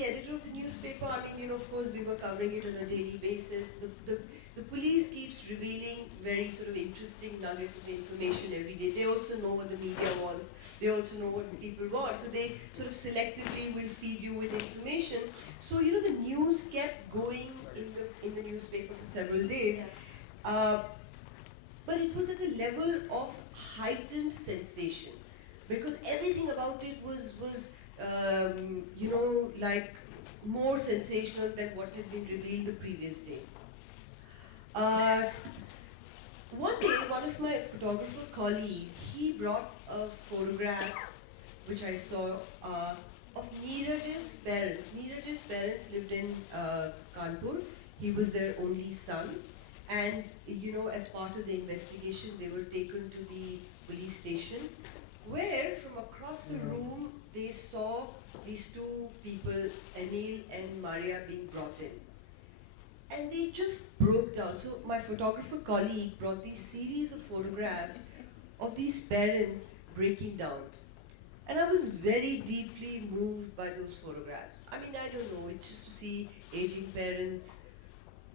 the editor of the newspaper, I mean, you know, of course, we were covering it on a daily basis. The police keeps revealing very sort of interesting nuggets of information every day. They also know what the media wants. They also know what people want. So they sort of selectively will feed you with information. So, you know, the news kept going in the newspaper for several days. But it was at a level of heightened sensation, because everything about it was you know, like more sensational than what had been revealed the previous day. One day, one of my photographer colleagues, he brought photographs, which I saw, of Neeraj's parents. Neeraj's parents lived in Kanpur. He was their only son. And, you know, as part of the investigation, they were taken to the police station, where from across the room, they saw these two people, Anil and Maria, being brought in. And they just broke down. So my photographer colleague brought these series of photographs of these parents breaking down. And I was very deeply moved by those photographs. I mean, I don't know, it's just to see aging parents,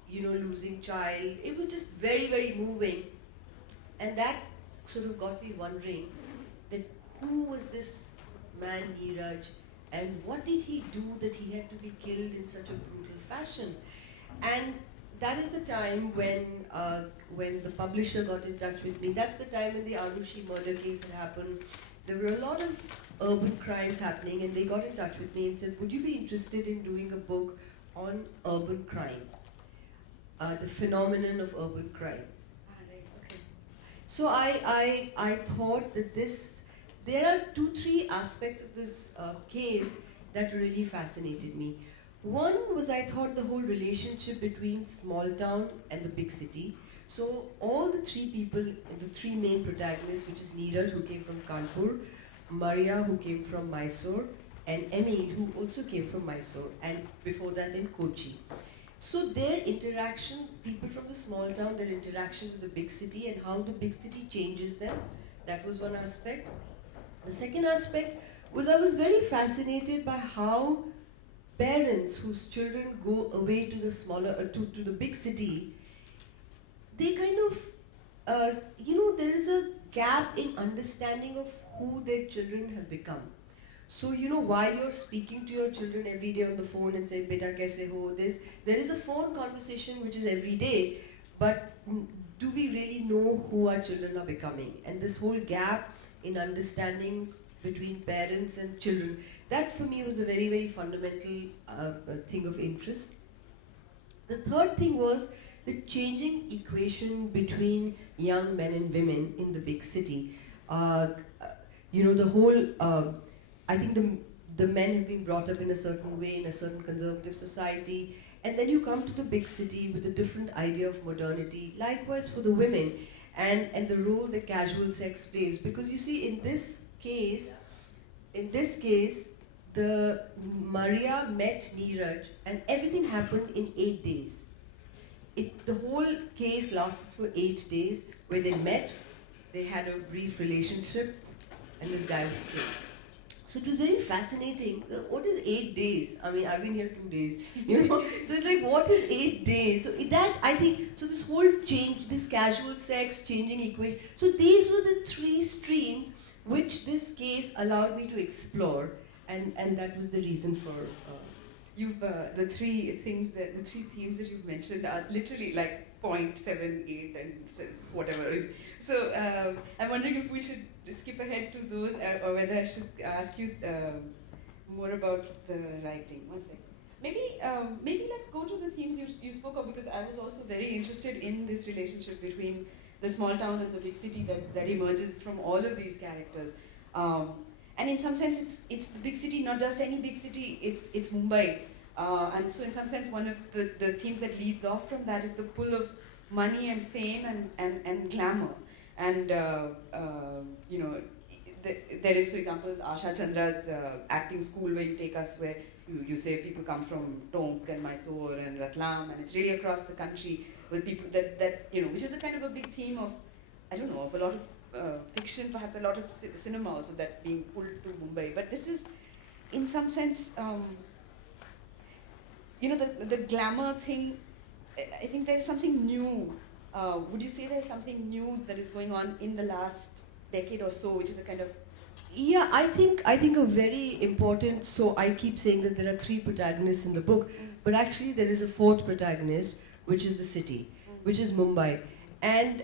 you know, losing child. It was just very, very moving. And that sort of got me wondering that who was this man Neeraj, and what did he do that he had to be killed in such a brutal fashion? And that is the time when the publisher got in touch with me. That's the time when the Arushi murder case had happened. There were a lot of urban crimes happening, and they got in touch with me and said, would you be interested in doing a book on urban crime? The phenomenon of urban crime. Okay. So I thought that there are 2-3 aspects of this case that really fascinated me. One was, I thought, the whole relationship between small town and the big city. So all the 3 people, the 3 main protagonists, which is Neeraj, who came from Kanpur, Maria, who came from Mysore, and Emil, who also came from Mysore, and before that in Kochi. So their interaction, people from the small town, their interaction with the big city and how the big city changes them, that was one aspect. The second aspect was, I was very fascinated by how parents whose children go away to the smaller, to the big city, they kind of, you know, there is a gap in understanding of who their children have become. So, you know, while you're speaking to your children every day on the phone and saying, beta kaise ho, there is a phone conversation which is every day, but do we really know who our children are becoming? And this whole gap in understanding between parents and children, that for me was a very, very fundamental thing of interest. The third thing was the changing equation between young men and women in the big city. You know, the whole, I think the men have been brought up in a certain way, in a certain conservative society, and then you come to the big city with a different idea of modernity. Likewise for the women, and the role that casual sex plays. Because you see, in this case, the Maria met Neeraj, and everything happened in 8 days. The whole case lasted for 8 days, where they met, they had a brief relationship, and this guy was killed. So it was very fascinating. What is 8 days? I mean, I've been here 2 days, you know. So it's like, what is 8 days? So that, I think, so this whole change, this casual sex, changing equation. So these were the 3 streams which this case allowed me to explore, and that was the reason for. The 3 themes that you've mentioned are literally like 0.7, 8, and whatever. So I'm wondering if we should skip ahead to those, or whether I should ask you more about the writing. One second. Maybe let's go to the themes you spoke of, because I was also very interested in this relationship between the small town and the big city that emerges from all of these characters. And in some sense, it's the big city, not just any big city, it's Mumbai. And so in some sense, one of the themes that leads off from that is the pull of money and fame and glamour. And, you know, there is, for example, Asha Chandra's acting school where you take us, where you say people come from Tonk and Mysore and Ratlam, and it's really across the country with people that you know, which is a kind of a big theme of, I don't know, of a lot of fiction, perhaps a lot of cinema also, that being pulled to Mumbai. But this is, in some sense, you know, the glamour thing, I think there's something new. Would you say there's something new that is going on in the last decade or so, which is a kind of... Yeah, I think a very important, so I keep saying that there are 3 protagonists in the book, but actually there is a 4th protagonist, which is the city, which is Mumbai. And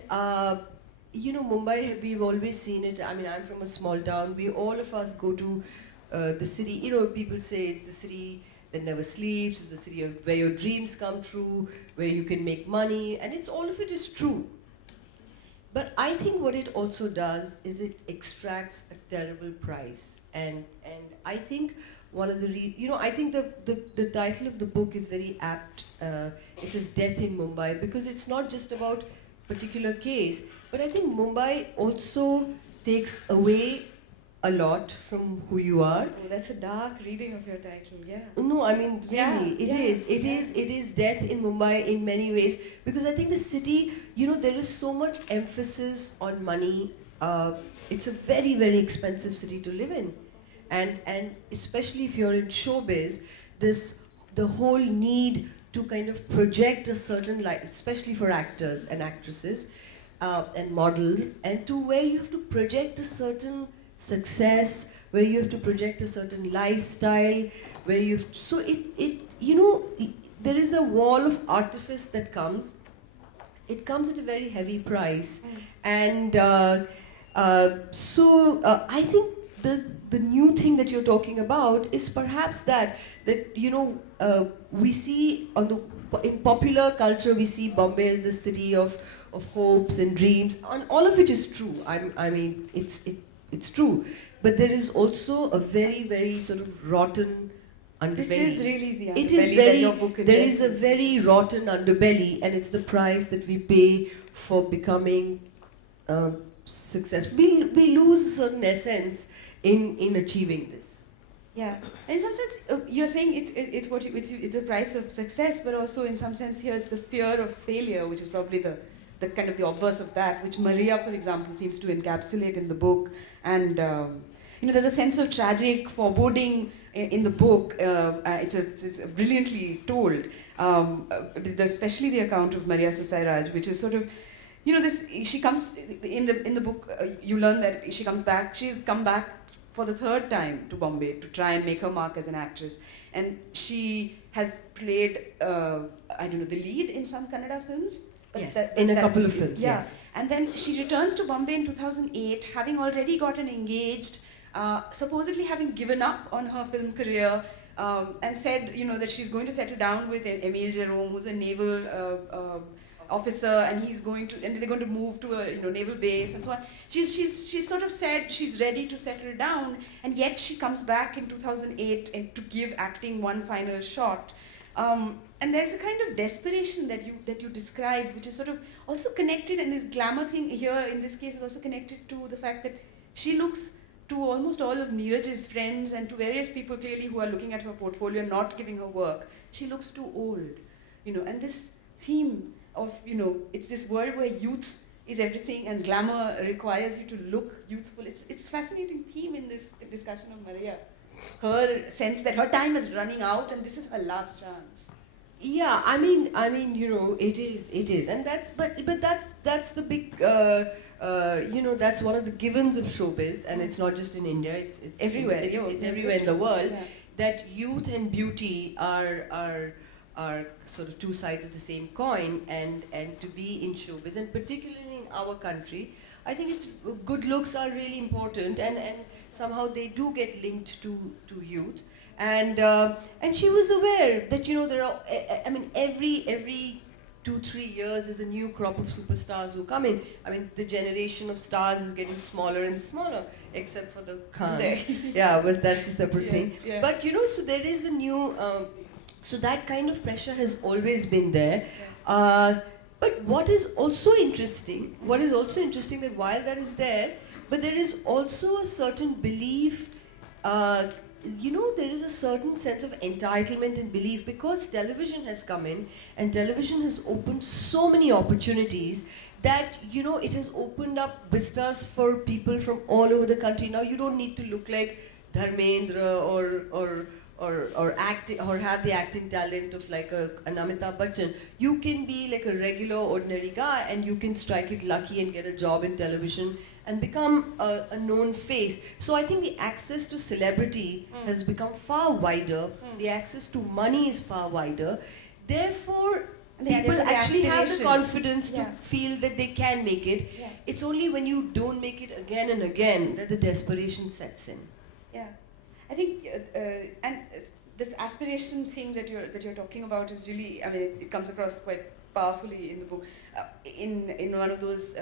you know, Mumbai, we've always seen it. I mean, I'm from a small town. All of us go to the city. You know, people say it's the city that never sleeps. It's the city where your dreams come true, where you can make money, and all of it is true. But I think what it also does is it extracts a terrible price. And I think one of the reasons, you know, I think the title of the book is very apt. It says Death in Mumbai, because it's not just about a particular case, but I think Mumbai also takes away a lot from who you are. Oh, that's a dark reading of your title, yeah. No, I mean, really, it is death in Mumbai in many ways, because I think the city, you know, there is so much emphasis on money. It's a very, very expensive city to live in. And especially if you're in showbiz, the whole need to kind of project a certain life, especially for actors and actresses and models, and to where you have to project a certain success, where you have to project a certain lifestyle, where so you know, there is a wall of artifice that comes. It comes at a very heavy price. And so I think the new thing that you're talking about is perhaps that you know, we see in popular culture, we see Bombay as the city of hopes and dreams, and all of which is true. I mean, it's true, but there is also a very, very sort of rotten underbelly. This is really the underbelly it is that your book there is a addresses. very rotten underbelly, and it's the price that we pay for becoming successful. We lose a certain essence in achieving this. Yeah, in some sense, you're saying it's the price of success, but also in some sense here's the fear of failure, which is probably the kind of the obverse of that, which Maria, for example, seems to encapsulate in the book. And you know, there's a sense of tragic foreboding in the book. It's brilliantly told, especially the account of Maria Susairaj, which is sort of, you know, she comes in the book. You learn that she comes back. She's come back for the 3rd time to Bombay to try and make her mark as an actress, and she has played I don't know, the lead in some Kannada films. Yes, in a couple of films, yeah. yes. And then she returns to Bombay in 2008, having already gotten engaged, supposedly having given up on her film career, and said, you know, that she's going to settle down with Emile Jerome, who's a naval officer, and they're going to move to a naval base and so on. She's sort of said she's ready to settle down, and yet she comes back in 2008 and to give acting one final shot. And there's a kind of desperation that you described, which is sort of also connected, and this glamour thing here in this case is also connected to the fact that she looks to almost all of Neeraj's friends and to various people clearly who are looking at her portfolio, not giving her work. She looks too old, you know, and this theme of, you know, it's this world where youth is everything and glamour requires you to look youthful. It's a fascinating theme in this discussion of Maria. Her sense that her time is running out and this is her last chance. Yeah, I mean, you know, it is, and that's the big, you know, that's one of the givens of showbiz, and it's not just in India; it's everywhere. It's everywhere in the world. Yeah. That youth and beauty are sort of 2 sides of the same coin, and to be in showbiz, and particularly in our country, I think good looks are really important, and somehow they do get linked to youth. And she was aware that, you know, there are, I mean, every 2-3 years there's a new crop of superstars who come in. I mean, the generation of stars is getting smaller and smaller, except for the Khans. Yeah, but that's a separate thing. Yeah. But, you know, so there is a new, so that kind of pressure has always been there. But what is also interesting that while that is there, but there is also a certain belief, you know, there is a certain sense of entitlement and belief, because television has come in and television has opened so many opportunities that, you know, it has opened up vistas for people from all over the country. Now you don't need to look like Dharmendra or or act or have the acting talent of like an Amitabh Bachchan. You can be like a regular ordinary guy and you can strike it lucky and get a job in television and become a known face. So I think the access to celebrity has become far wider. The access to money is far wider. Therefore, people actually have the confidence to feel that they can make it. It's only when you don't make it again and again that the desperation sets in. Yeah, I think, and this aspiration thing that you're talking about is really, I mean, it comes across quite powerfully in the book. In one of those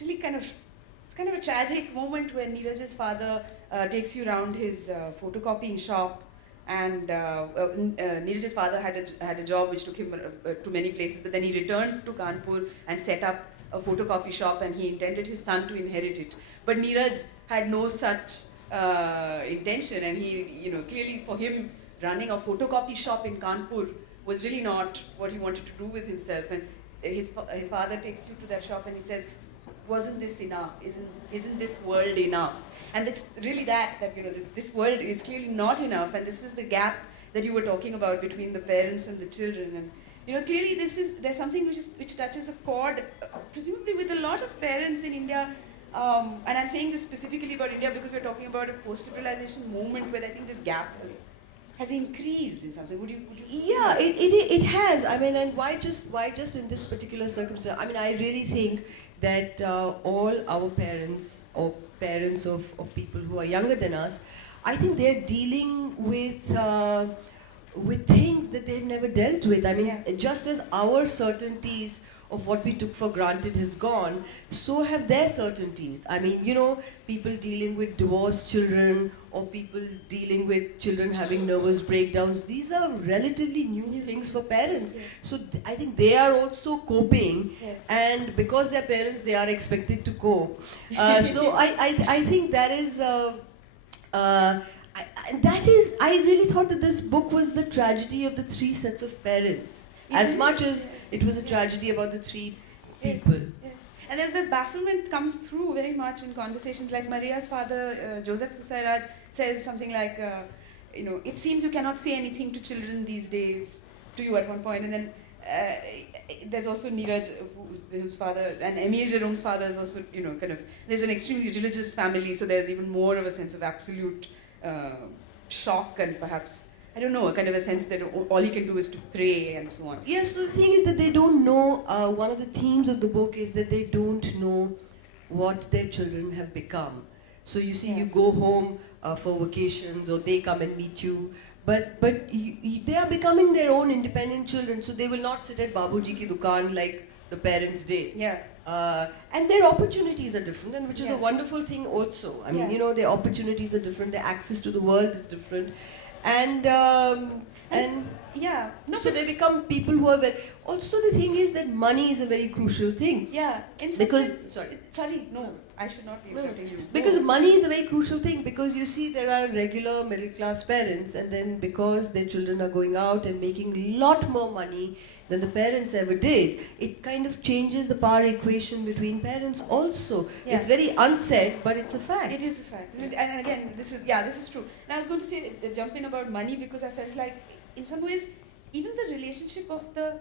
really it's kind of a tragic moment when Neeraj's father takes you around his photocopying shop. And Neeraj's father had a job which took him to many places, but then he returned to Kanpur and set up a photocopy shop, and he intended his son to inherit it. But Neeraj had no such intention, and he, clearly for him, running a photocopy shop in Kanpur was really not what he wanted to do with himself. And his father takes you to that shop and he says, wasn't this enough? Isn't this world enough? And it's really that this world is clearly not enough, and this is the gap that you were talking about between the parents and the children. And clearly there's something which touches a chord, presumably with a lot of parents in India. And I'm saying this specifically about India because we're talking about a post-liberalization movement where I think this gap has increased in some sense. Would you? Yeah, it has. I mean, and why just in this particular circumstance? I mean, I really think that all our parents or parents of people who are younger than us, I think they're dealing with things that they've never dealt with. I mean, just as our certainties of what we took for granted has gone, so have their certainties. I mean, people dealing with divorced children or people dealing with children having nervous breakdowns, these are relatively new things for parents. So I think they are also coping, and because they're parents, they are expected to cope. So I think that is, I really thought that this book was the tragedy of the three sets of parents, as much as it was a tragedy about the three people. Yes. And as the bafflement comes through very much in conversations, like Maria's father, Joseph Susairaj, says something like, it seems you cannot say anything to children these days, to you at one point. And then there's also Neeraj, whose father, and Emile Jerome's father is also, there's an extremely religious family, so there's even more of a sense of absolute shock and perhaps, I don't know, a kind of a sense that all he can do is to pray and so on. Yes, so the thing is that they don't know, one of the themes of the book is that they don't know what their children have become. So you see, you go home for vacations or they come and meet you, but they are becoming their own independent children, so they will not sit at Babuji ki dukaan like the parents did. Yeah. And their opportunities are different, and which is a wonderful thing also. I mean, their opportunities are different, their access to the world is different. And so they become people who are very. Also, the thing is that money is a very crucial thing. Yeah, because I should not be interrupting you. Because money is a very crucial thing. Because you see, there are regular middle class parents, and then because their children are going out and making a lot more money than the parents ever did, it kind of changes the power equation between parents also. Yeah. It's very unsaid, but it's a fact. It is a fact. And again, this is true. And I was going to say, jump in about money because I felt like, in some ways, even the relationship of the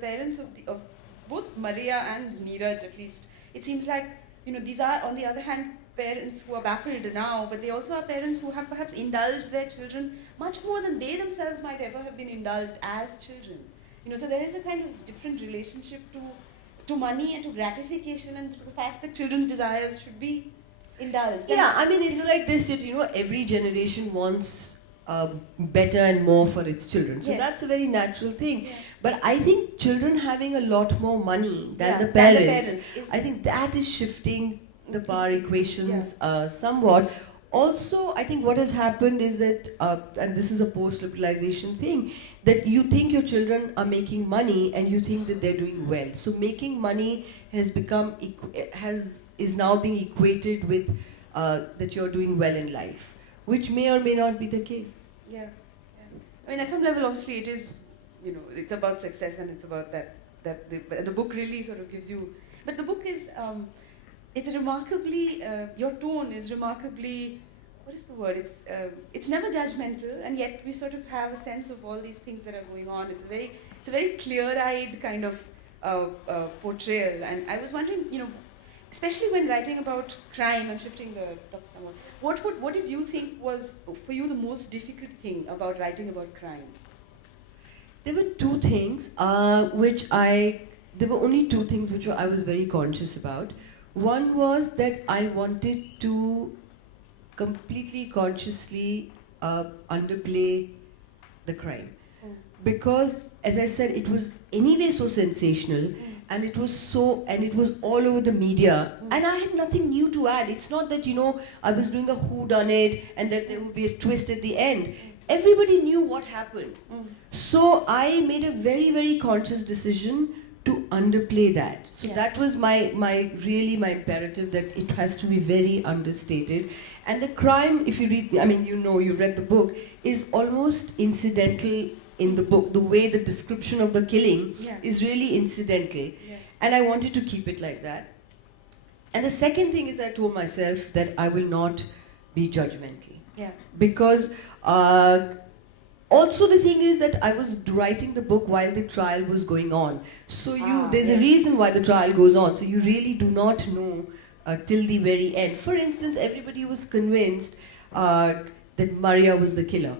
parents of both Maria and Neeraj, at least, it seems like, these are, on the other hand, parents who are baffled now, but they also are parents who have perhaps indulged their children much more than they themselves might ever have been indulged as children. So there is a kind of different relationship to money and to gratification and to the fact that children's desires should be indulged. Yeah, I mean, it's like this, every generation wants better and more for its children. So that's a very natural thing. Yeah. But I think children having a lot more money than the parents, I think that is shifting the power equations somewhat. Also, I think what has happened is that, and this is a post-liberalization thing, that you think your children are making money and you think that they're doing well. So making money has become, is now being equated with that you're doing well in life, which may or may not be the case. Yeah. I mean, at some level, obviously, it is, it's about success and it's about that the book really sort of gives you, but the book is, it's remarkably, your tone is remarkably what is the word? It's never judgmental, and yet we sort of have a sense of all these things that are going on. It's a very clear-eyed kind of portrayal, and I was wondering, especially when writing about crime, I'm shifting the topic somewhat. What did you think was for you the most difficult thing about writing about crime? There were two things there were only two things which I was very conscious about. One was that I wanted to completely consciously underplay the crime. Because, as I said, it was anyway so sensational, and it was all over the media, and I had nothing new to add. It's not that, I was doing a whodunit and that there would be a twist at the end. Everybody knew what happened. So I made a very, very conscious decision to underplay that. So that was my imperative, that it has to be very understated. And the crime, if you read, you've read the book, is almost incidental in the book. The way the description of the killing is really incidental. And I wanted to keep it like that. And the second thing is, I told myself that I will not be judgmental. Because also the thing is that I was writing the book while the trial was going on. So there's a reason why the trial goes on. So you really do not know till the very end. For instance, everybody was convinced that Maria was the killer.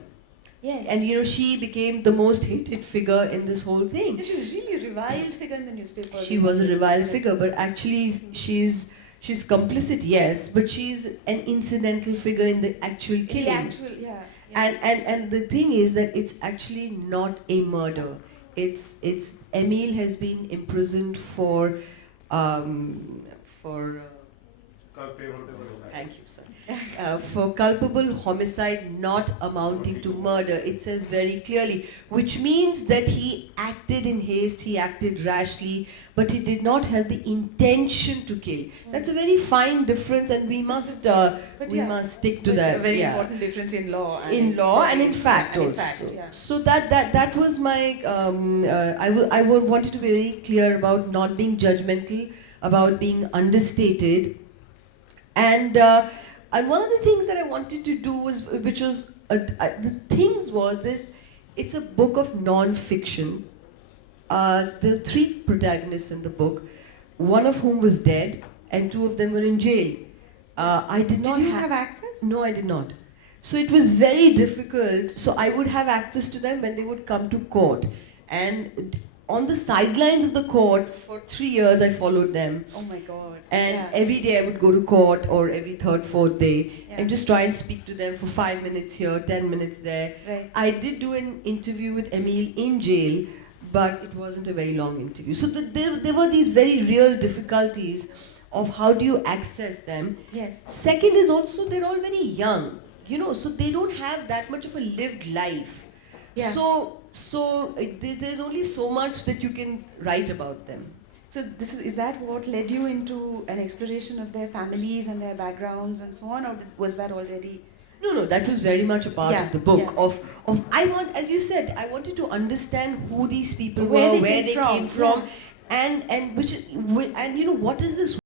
Yes. And she became the most hated figure in this whole thing. She was really a reviled figure in the newspaper. She was a reviled figure, but actually she's complicit, yes, but she's an incidental figure in the actual killing. And the thing is that it's actually not a murder. It's Emil has been imprisoned for thank you, sir. For culpable homicide not amounting to murder. It says very clearly, which means that he acted in haste, he acted rashly, but he did not have the intention to kill. That's a very fine difference, and we must stick to that. A very important difference in law. In law and in fact also. So that was my. I wanted to be very clear about not being judgmental, about being understated. And one of the things that I wanted to do was, it's a book of non-fiction. There are three protagonists in the book, one of whom was dead, and two of them were in jail. Did you have access? No, I did not. So it was very difficult. So I would have access to them when they would come to court. And on the sidelines of the court, for 3 years I followed them. Oh my God. And every day I would go to court, or every third, fourth day, and just try and speak to them for 5 minutes here, 10 minutes there. Right. I did do an interview with Emil in jail, but it wasn't a very long interview. So there were these very real difficulties of how do you access them. Yes. Second is also, they're all very young, so they don't have that much of a lived life. Yeah. So there's only so much that you can write about them. So is that what led you into an exploration of their families and their backgrounds and so on, or was that already? No, that was very much a part of the book. As you said, I wanted to understand who these people were, where they came from, and what is this